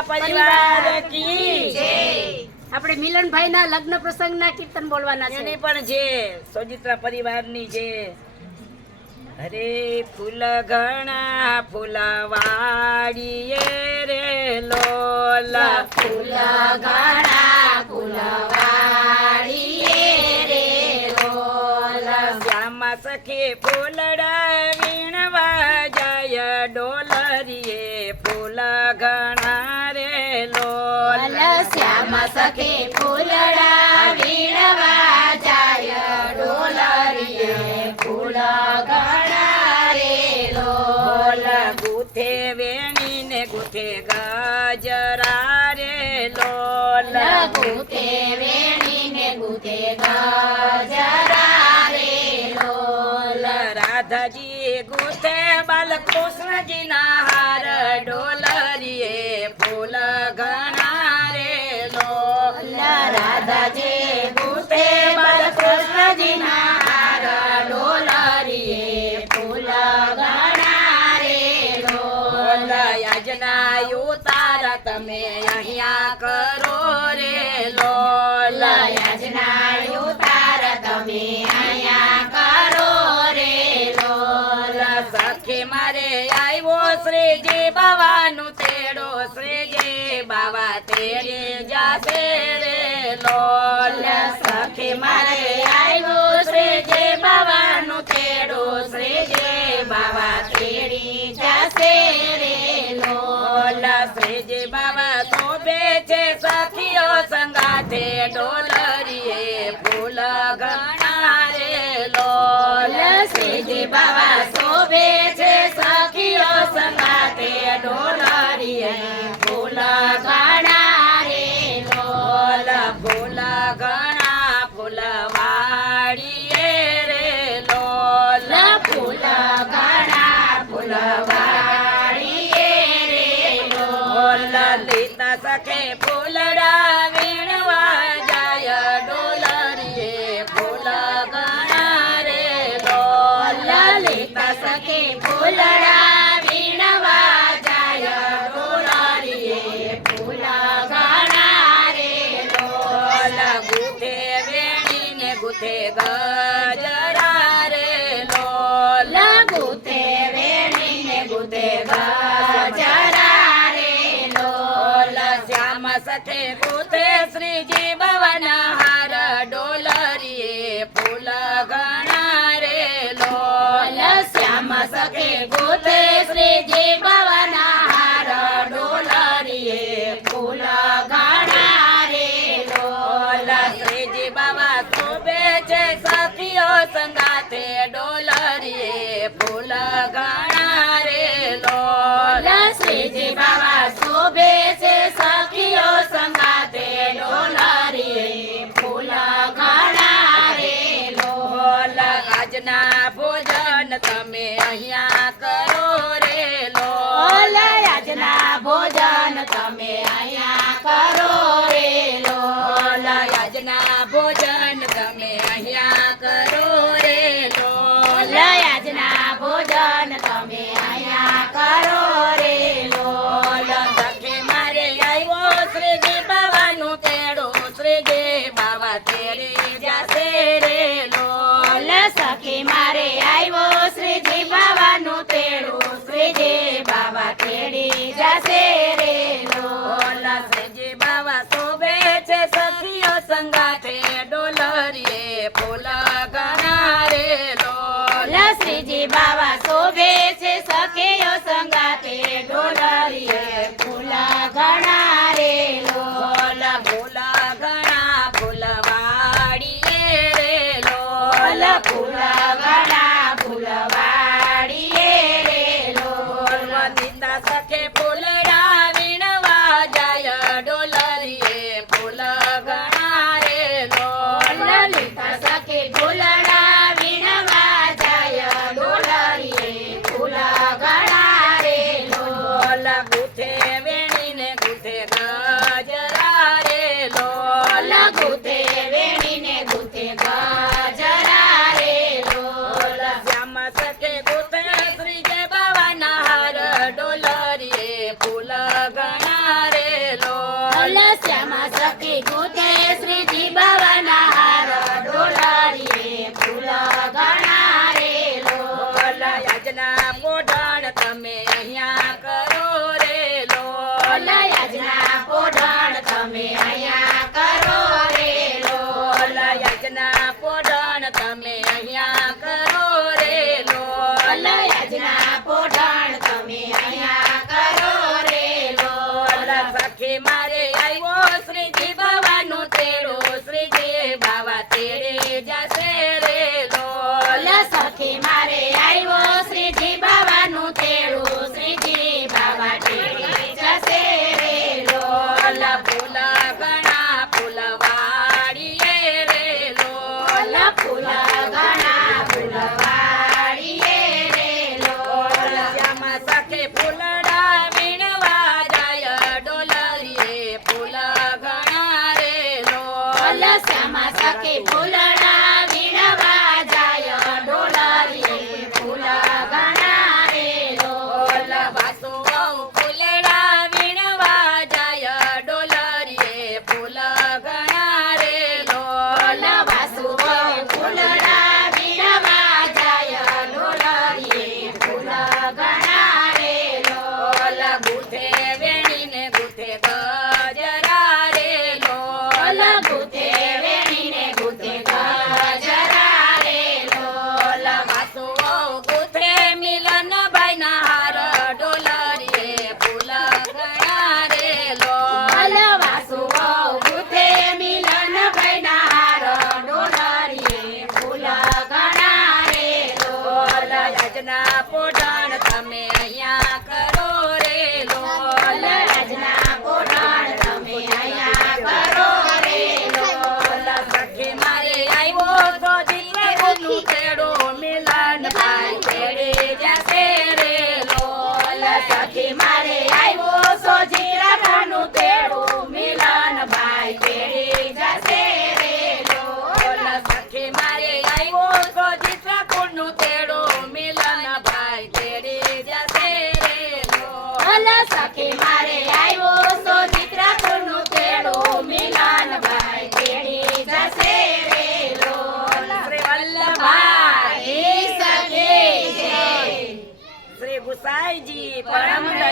પરિવાર કી જય। આપણે મિલનભાઈ ના લગ્ન પ્રસંગ ના કીર્તન બોલવાના છે એની પણ છે સોજિત્રા પરિવાર ની છે। અરે ફૂલ ઘણા ફૂલવાડીએ રે લોલા ફૂલ ઘણા ફૂલવાડીએ રે લોલા શ્યામા સખી ફૂલડા વીણવા જાય ડોલરીએ ફૂલ ઘણા રે લોલા શ્યામ સખી ફૂલડા વીણવા જાય ડોલરીએ ફૂલ ઘણા રે લોલા ગુથે વેણી ને ગુથે ગજરા રે લોલા ગુથે વેણી ને ગુથે ગજરા રે લોલા રાધાજી ગુથે બાલકૃષ્ણજી ના હાર ડોલરીએ ફૂલ ઘણા રે લોલા રાધાજી ગુથે બાલકૃષ્ણજી ના હાર ડોલરીએ ફૂલ ઘણા રે લોલા યજના ઉતારા તમે અહીંયા કરો રે લોલા યજના ઉતાર તમે અહીંયા કરો રે લોલા સખી મારે આવ્યો શ્રીજી બાવાનું તેડો શ્રીજી બાવા તેડે જાશે રે લોલા સખી મારે આવ્યો શ્રીજી બાવાનું તેડો શ્રીજી બાવા તેડી જશે રે લોલા શ્રીજી બાવા શોભે છે સખીઓ સંગાથે ડોલરીએ ફૂલ ઘણા રે લોલા શ્રીજી બાવા શોભે છે સખીઓ સંગાતે ડોલરીએ ફૂલ ઘણા રે લોલા ફૂલ ઘણા ફૂલવાડીએ રે લોલા ફૂલ ઘણા ફૂલવાડીએ રે લોલા લીતા સખે ફૂલડા વીણવા જાય ડોલરીએ ફૂલ ઘણા રે લોલા લલિતા સખે ફૂલડા વીણવા જાય ડોલરીએ ફૂલ ઘણા રે લોલા ગુથે વેણી ને ગુથે ગજરા રે લોલા ગુથે વેણી ને ગુથે ગજરા રે લોલા શ્યામ સખે ગુથે શ્રીજી બાવાના હાર ડોલરીએ ફૂલ ઘણા રે લોલા શ્યામ સખે ગુથે શ્રીજી બાવાના હાર ડોલરીએ ફૂલ ઘણા રે લોલા શ્રીજી બાવા શોભે છે સખીઓ સંગાથે ડોલરીએ ફૂલ ઘણા રે લોલા શ્રીજી બાવા શોભે છે સખીઓ સંગાતે ડોલરીએ ફૂલ ઘણા રે લોલા આજના ભોજન તમે અહીંયા કરો રે લોલા આજના ભોજન તમે અહીંયા કરો રે લોલા આજના ભોજન તમે અહીંયા કરો રે લોલા આજના ભોજન તમે અહીંયા કરો રે લોલા સખી મારે આવ્યો શ્રીજી બાવાનું તેડો શ્રીજી બાવા તેડે જાશે રે લોલા સખી મારે આવ્યો શ્રીજી બાવાનું તેડું શ્રીજી બાબા તેડી જશે રે લોલા શ્રીજી બાવા શોભે છે સખીઓ સંગાથે ડોલરીએ ફૂલ ઘણા રે લોલા શ્રીજી બાબા શોભે છે સખીઓ સંગાતે ડોલરીએ ફૂલ ઘણા રે લોલા ફૂલ ઘણા ફૂલવાડીએ રે લોલા ફૂલ ઘણા ફૂલવાડીએ રે દીતા સખે ફૂલડા વીણવા જાય ડોલરીએ ફૂલ ઘણા રે લોલા લલિતા સખે ફૂલડા વીણવા જાય ડોલરીએ ફૂલ ઘણા રે લોલા ગુથે વેણી ને ગુથે ગજરા રે લોલા ગુથે વેણી ને ગુથે ગજરા રે લોલા શ્યામ સખે ગુથે શ્રીજી બાવાના હાર ડોલરીએ ફૂલ ઘણા રે લયજના પોઢણ તમે અહીંયા કરો રે લોલ યજના પોઢણ તમે અહીંયા કરો રે લોલ લયજના પોઢણ તમે અહીંયા કરો રે લોલ સખી મારે આવ્યો શ્રીજી બાવાનું તેડું શ્રીજી બાવા તેડે જશે રે લોલ સખી મારે આવ્યો શ્રીજી બાવાનું તેડું શ્રીજી બાબા તેડી જશે રે લોલ ફૂલ ઘણા ફૂલવાડીએ રે લોલ ફૂલ ઘણા ફૂલવાડીએ રે લોલ શ્યામા સખી ફૂલડા વીણવા જાય ડોલરીએ ફૂલ ઘણા રે લોલ શ્યામા સખી ફૂલડા વીણવા જાય ડોલરીએ ફૂલ ઘણા રે લોલ વાસો ફૂલડા વીણવા જાય ડોલરીએ ફૂલ ઘણા રે લોલ વાસુ ફૂલડા વીણવા જાય ડોલરીએ ફૂલ ઘણા રે લોલ ગુથે વેણીને ગુથે ગજરા રે લોલ ગુથે વેણીને ગુથે ગજરા રે લોલ વાસો ગુથે મિલન ભાઈના હાર ડોલરીએ ફૂલ ઘણા રે લોલ વાસુ ગુથે મિલન ભાઈના હાર ડોલરીએ ફૂલ ઘણા રે લોલ યજના પોઢણ તમે અહીંયા કરો રે લોલ રાજના પોઢણ તમે અહીંયા કરો રે લોલ સખી મારે આવ્યો તો દીકરાનું તેડું મિલન ભાઈ તેડે જશે રે લોલ સખી મારે આવ્યો સોજીરાનું તેડું મિલન ભાઈ તેડી જશે રે લોલ સખી મારે આવ્યો તો દીકરાનું તેડું મિલન ભાઈ તેડે જશે રે લોલ સખી મારે આવ્યો સોજીરાનું તેડું મિલન ભાઈ તેડી જશે રે લોલ શ્રી વલ્લભાઈ સખી જય શ્રી ગુસાઈજી પરમ દયાળ